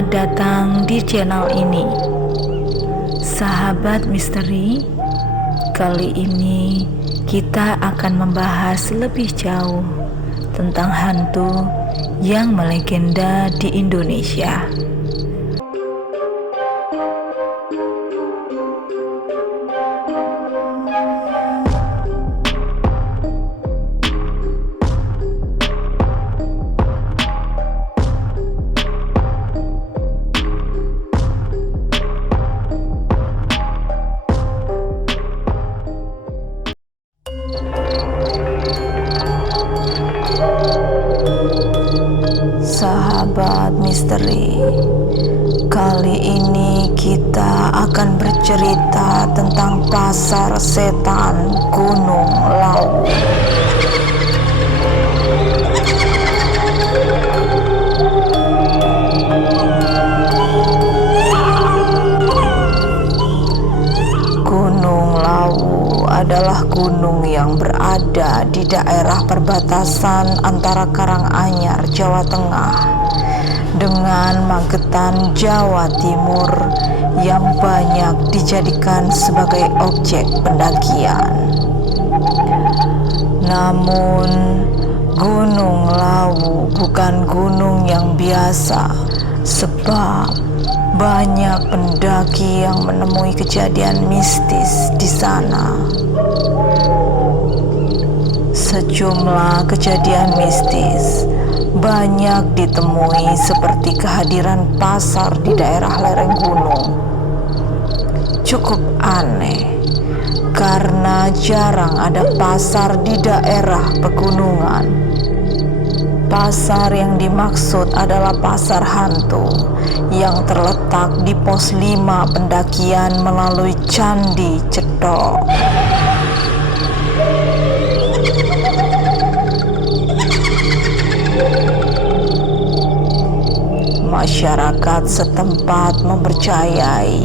Selamat datang di channel ini, Sahabat Misteri. Kali ini kita akan membahas lebih jauh tentang hantu yang melegenda di Indonesia. Sahabat misteri, kali ini kita akan bercerita tentang pasar setan Gunung Lawu. Gunung Lawu adalah gunung yang berada di daerah perbatasan antara Karanganyar, Jawa Tengah dengan Magetan, Jawa Timur yang banyak dijadikan sebagai objek pendakian. Namun, Gunung Lawu bukan gunung yang biasa, sebab banyak pendaki yang menemui kejadian mistis di sana. Sejumlah kejadian mistis banyak ditemui, seperti kehadiran pasar di daerah lereng gunung. Cukup aneh karena jarang ada pasar di daerah pegunungan. Pasar yang dimaksud adalah pasar hantu yang terletak di pos 5 pendakian melalui Candi Cethok. Masyarakat setempat mempercayai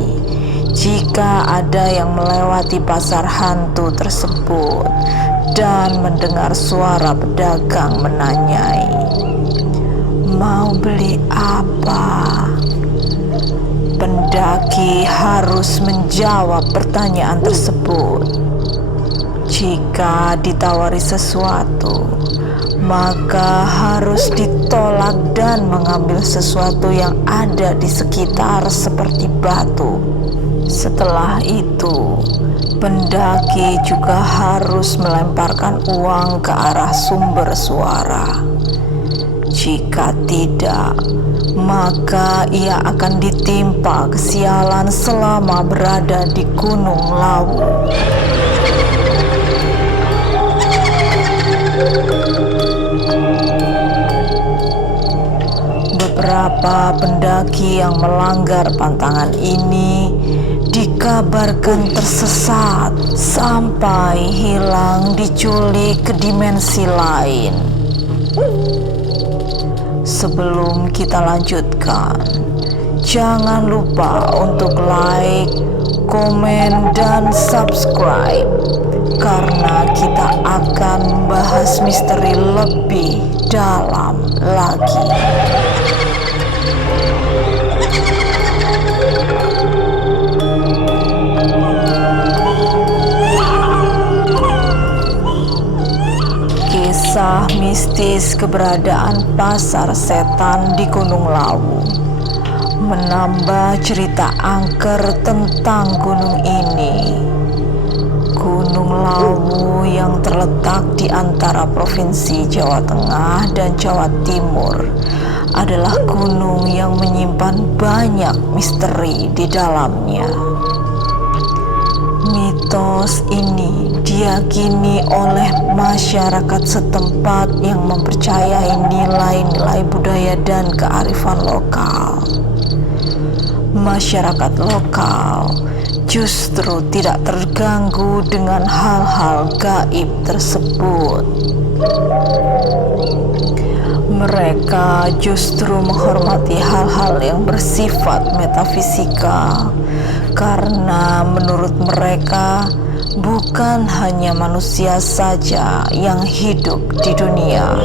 jika ada yang melewati pasar hantu tersebut dan mendengar suara pedagang menanyai, "Mau beli apa?" Pendaki harus menjawab pertanyaan tersebut. Jika ditawari sesuatu, maka harus ditolak dan mengambil sesuatu yang ada di sekitar seperti batu. Setelah itu, pendaki juga harus melemparkan uang ke arah sumber suara. Jika tidak, maka ia akan ditimpa kesialan selama berada di Gunung Lawu. Beberapa pendaki yang melanggar pantangan ini dikabarkan tersesat sampai hilang, diculik ke dimensi lain. Sebelum kita lanjutkan, jangan lupa untuk like, komen, dan subscribe, karena kita akan membahas misteri lebih dalam lagi. Kisah mistis keberadaan pasar setan di Gunung Lawu menambah cerita angker tentang gunung ini. Gunung Lawu yang terletak di antara Provinsi Jawa Tengah dan Jawa Timur adalah gunung yang menyimpan banyak misteri di dalamnya. Mitos ini diyakini oleh masyarakat setempat yang mempercayai nilai-nilai budaya dan kearifan lokal. Masyarakat lokal justru tidak terganggu dengan hal-hal gaib tersebut. Mereka justru menghormati hal-hal yang bersifat metafisika, karena menurut mereka bukan hanya manusia saja yang hidup di dunia.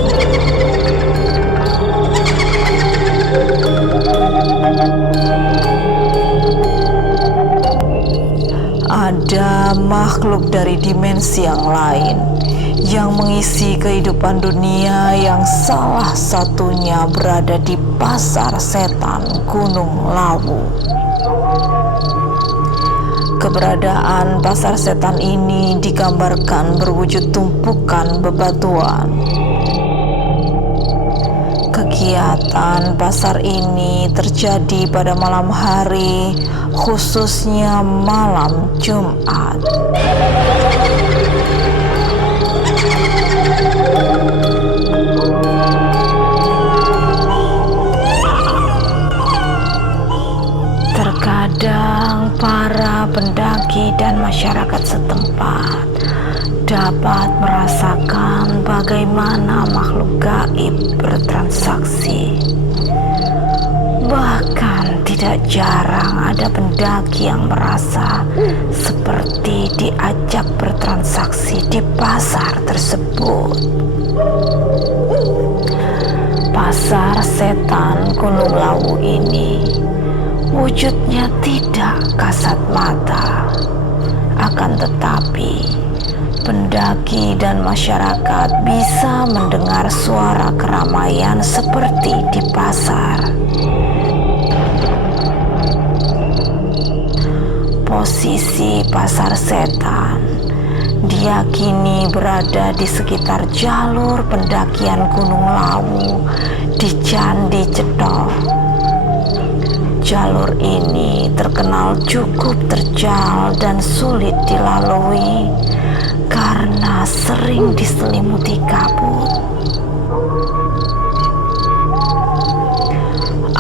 Ada makhluk dari dimensi yang lain yang mengisi kehidupan dunia, yang salah satunya berada di Pasar Setan Gunung Lawu. Keberadaan Pasar Setan ini digambarkan berwujud tumpukan bebatuan. Kegiatan pasar ini terjadi pada malam hari, khususnya malam Jumat. Terkadang para pendaki dan masyarakat setempat dapat merasakan bagaimana makhluk gaib bertransaksi. Bahkan tidak jarang ada pendaki yang merasa seperti diajak bertransaksi di pasar tersebut. Pasar Setan Gunung Lawu ini wujudnya tidak kasat mata, akan tetapi pendaki dan masyarakat bisa mendengar suara keramaian seperti di pasar. Posisi Pasar Setan diyakini berada di sekitar jalur pendakian Gunung Lawu di Candi Cetho. Jalur ini terkenal cukup terjal dan sulit dilalui karena sering diselimuti kabut.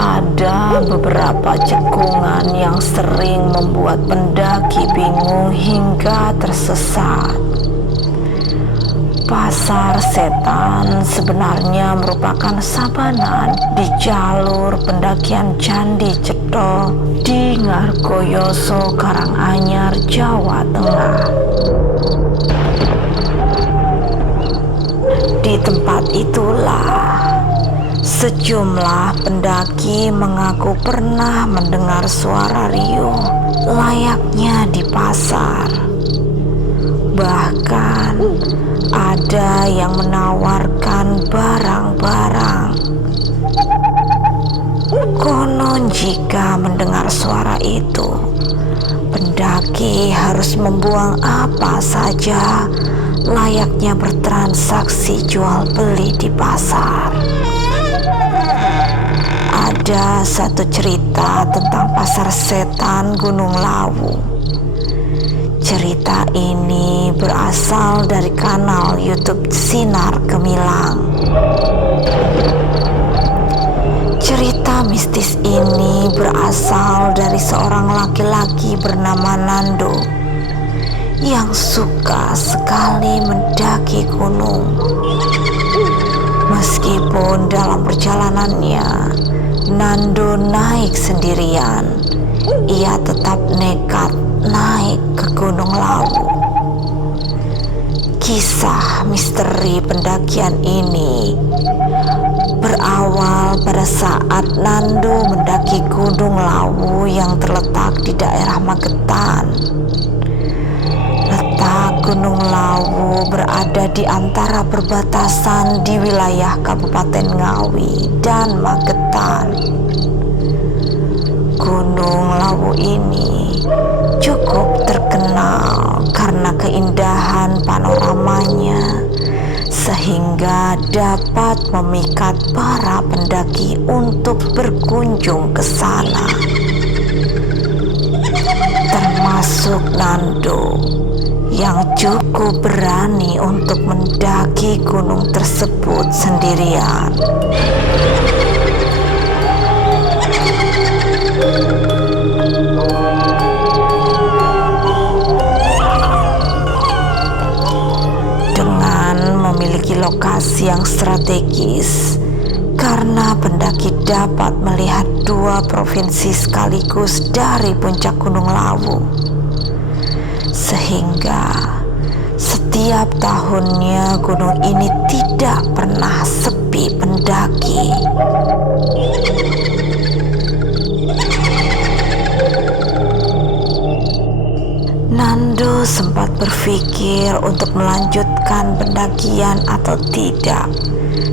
Ada beberapa cekungan yang sering membuat pendaki bingung hingga tersesat. Pasar Setan sebenarnya merupakan sabana di jalur pendakian Candi Cetho di Ngargoyoso, Karanganyar, Jawa Tengah. Di tempat itulah sejumlah pendaki mengaku pernah mendengar suara riuh layaknya di pasar. Bahkan ada yang menawarkan barang-barang. Konon jika mendengar suara itu, pendaki harus membuang apa saja layaknya bertransaksi jual beli di pasar. Ada satu cerita tentang Pasar Setan Gunung Lawu. Cerita ini berasal dari kanal YouTube Sinar Gemilang. Cerita mistis ini berasal dari seorang laki-laki bernama Nando yang suka sekali mendaki gunung. Meskipun dalam perjalanannya Nando naik sendirian, ia tetap nekat naik ke Gunung Lawu. Kisah misteri pendakian ini berawal pada saat Nando mendaki Gunung Lawu yang terletak di daerah Magetan. Letak Gunung Lawu berada di antara perbatasan di wilayah Kabupaten Ngawi dan Magetan. Gunung Lawu ini cukup terkenal karena keindahan panoramanya, sehingga dapat memikat para pendaki untuk berkunjung ke sana, termasuk Nando yang cukup berani untuk mendaki gunung tersebut sendirian. Dengan memiliki lokasi yang strategis, karena pendaki dapat melihat dua provinsi sekaligus dari puncak Gunung Lawu, sehingga setiap tahunnya gunung ini tidak pernah sepi pendaki. Nando sempat berpikir untuk melanjutkan pendakian atau tidak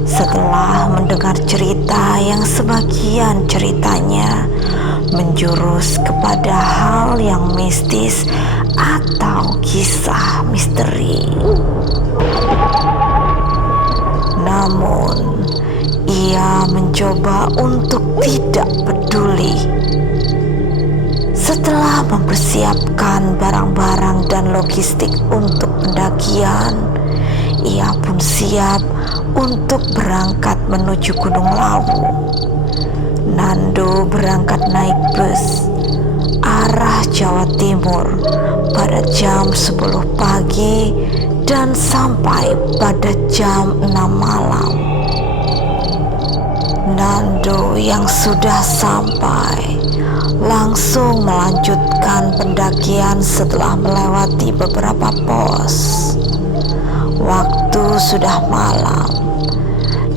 setelah mendengar cerita yang sebagian ceritanya menjurus kepada hal yang mistis atau kisah misteri. Namun, ia mencoba untuk tidak peduli. Setelah mempersiapkan barang-barang dan logistik untuk pendakian, ia pun siap untuk berangkat menuju Gunung Lawu. Nando berangkat naik bus arah Jawa Timur pada jam 10 pagi dan sampai pada jam 6 malam. Nando yang sudah sampai langsung melanjutkan pendakian setelah melewati beberapa pos. Waktu sudah malam.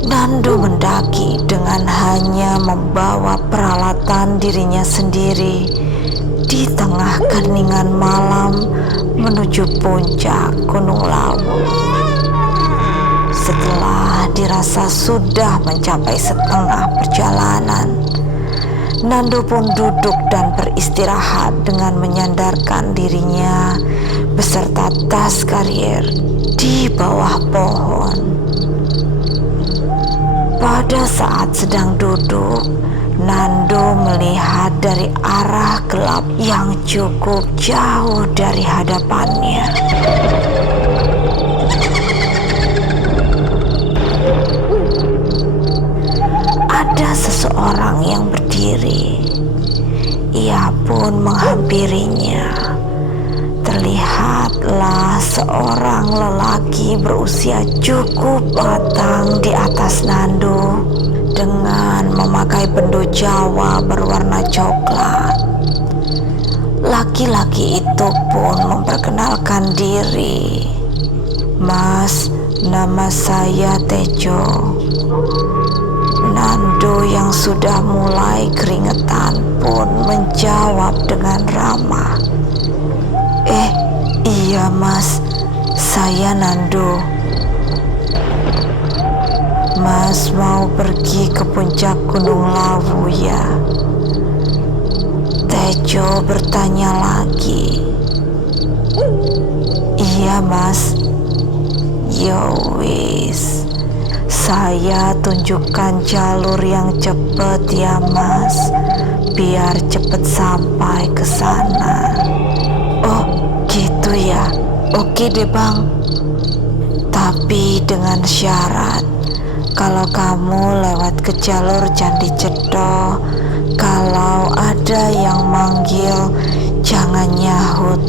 Nando mendaki dengan hanya membawa peralatan dirinya sendiri di tengah keheningan malam menuju puncak Gunung Lawu. Setelah dirasa sudah mencapai setengah perjalanan, Nando pun duduk dan beristirahat dengan menyandarkan dirinya beserta tas karier di bawah pohon. Pada saat sedang duduk, Nando melihat dari arah gelap yang cukup jauh dari hadapannya. Ada seseorang yang berdiri. Ia pun menghampirinya. Terlihatlah seorang lelaki berusia cukup matang di atas Nando dengan memakai bendo Jawa berwarna coklat. Laki-laki itu pun memperkenalkan diri. "Mas, nama saya Tejo." Nando yang sudah mulai keringetan pun menjawab dengan ramah. Iya mas, saya Nando. Mas mau pergi ke puncak Gunung Lawu ya? Tejo bertanya lagi. Iya mas. Yowis, saya tunjukkan jalur yang cepet ya mas, biar cepet sampai ke sana. Oh gitu ya, oke deh bang. Tapi dengan syarat, kalau kamu lewat ke jalur Candi Cetho, kalau ada yang manggil jangan nyahut.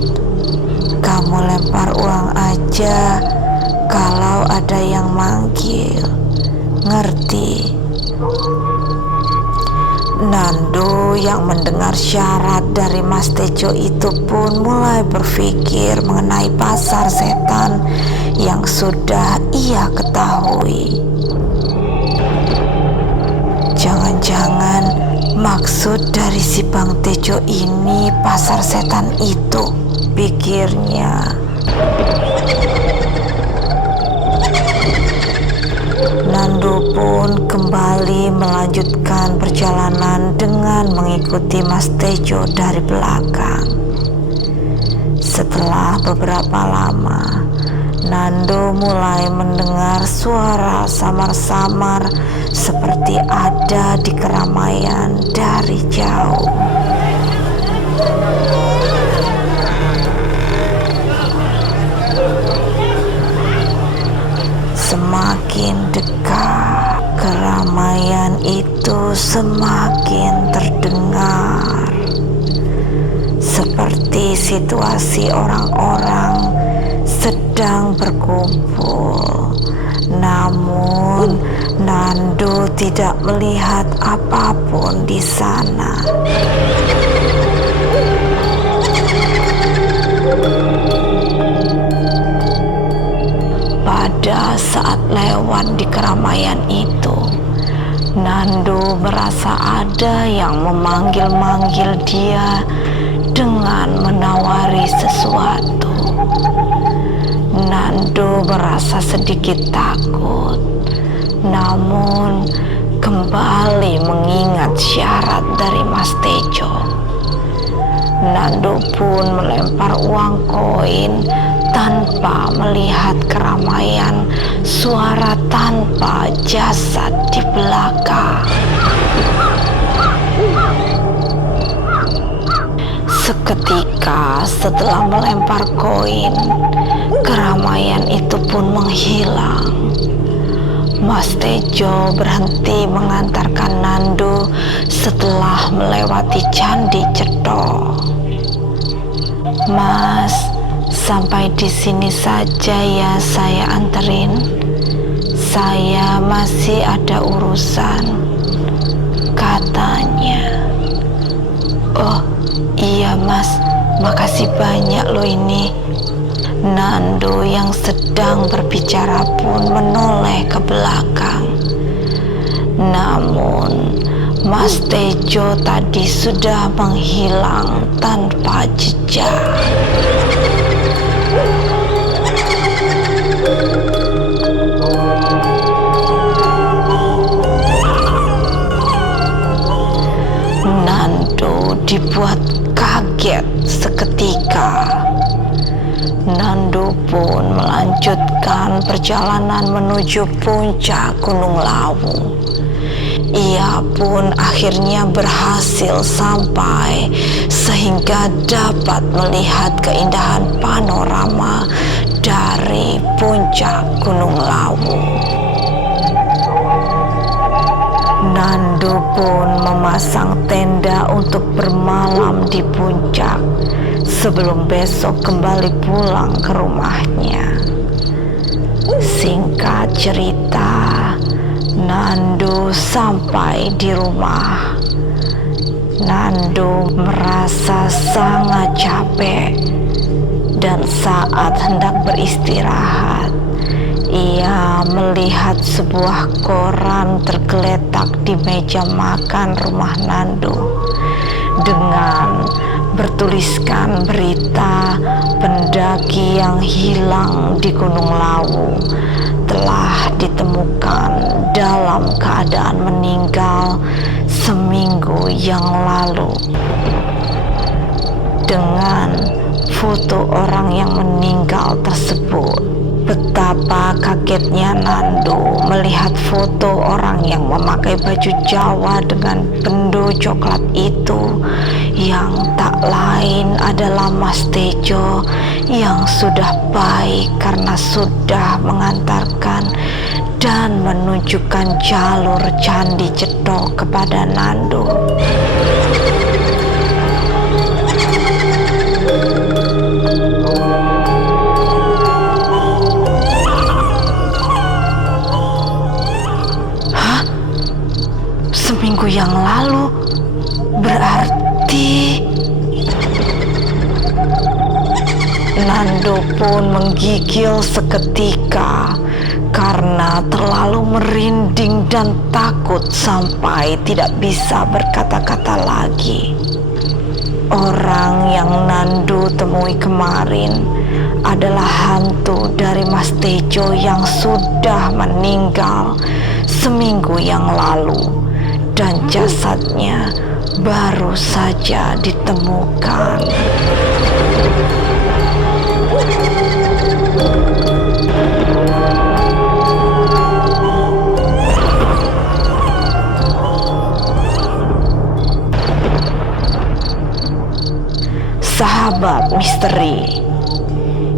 Kamu lempar uang aja kalau ada yang manggil, ngerti? Nando yang mendengar syarat dari Mas Tejo itu pun mulai berpikir mengenai pasar setan yang sudah ia ketahui. Jangan-jangan maksud dari si Bang Tejo ini pasar setan itu, pikirnya. Nando pun kembali melanjutkan perjalanan dengan mengikuti Mas Tejo dari belakang. Setelah beberapa lama, Nando mulai mendengar suara samar-samar seperti ada di keramaian dari jauh. Semakin dekat, keramaian itu semakin terdengar. Seperti situasi orang-orang sedang berkumpul. Namun, Nando tidak melihat apapun di sana. Pada saat lewat di keramaian itu, Nando merasa ada yang memanggil-manggil dia dengan menawari sesuatu. Nando merasa sedikit takut, namun kembali mengingat syarat dari Mas Tejo. Nando pun melempar uang koin tanpa melihat keramaian, suara tanpa jasad di belakang. Seketika setelah melempar koin, keramaian itu pun menghilang. Mas Tejo berhenti mengantarkan Nando setelah melewati Candi Cetho. "Mas, sampai di sini saja ya saya anterin. Saya masih ada urusan," katanya. "Oh iya Mas, makasih banyak loh ini." Nando yang sedang berbicara pun menoleh ke belakang. Namun Mas Tejo tadi sudah menghilang tanpa jejak. Nando dibuat kaget seketika. Nando pun melanjutkan perjalanan menuju puncak Gunung Lawu. Ia pun akhirnya berhasil sampai sehingga dapat melihat keindahan panorama dari puncak Gunung Lawu. Nando pun memasang tenda untuk bermalam di puncak sebelum besok kembali pulang ke rumahnya. Singkat cerita, Nando sampai di rumah. Nando merasa sangat capek dan saat hendak beristirahat, ia melihat sebuah koran tergeletak di meja makan rumah Nando dengan bertuliskan berita pendaki yang hilang di Gunung Lawu telah ditemukan dalam keadaan meninggal seminggu yang lalu. Dengan foto orang yang meninggal tersebut, betapa kagetnya Nando melihat foto orang yang memakai baju Jawa dengan bendo coklat itu, yang tak lain adalah Mas Tejo yang sudah baik karena sudah mengantarkan dan menunjukkan jalur Candi Cetho kepada Nando. Hah? Seminggu yang lalu? Berarti Nando pun menggigil seketika karena terlalu merinding dan takut sampai tidak bisa berkata-kata lagi. Orang yang Nando temui kemarin adalah hantu dari Mas Tejo yang sudah meninggal seminggu yang lalu dan jasadnya baru saja ditemukan. Sahabat misteri,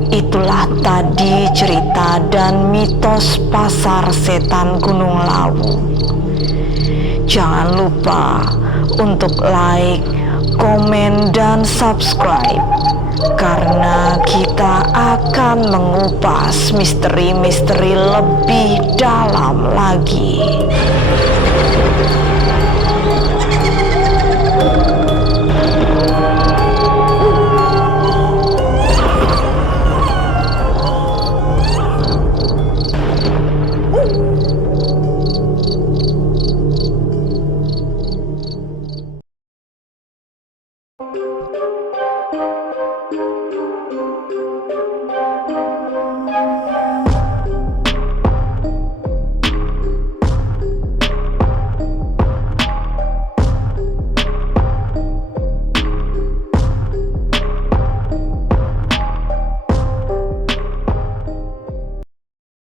itulah tadi cerita dan mitos pasar setan Gunung Lawu. Jangan lupa untuk like, komen, dan subscribe karena kita akan mengupas misteri-misteri lebih dalam lagi.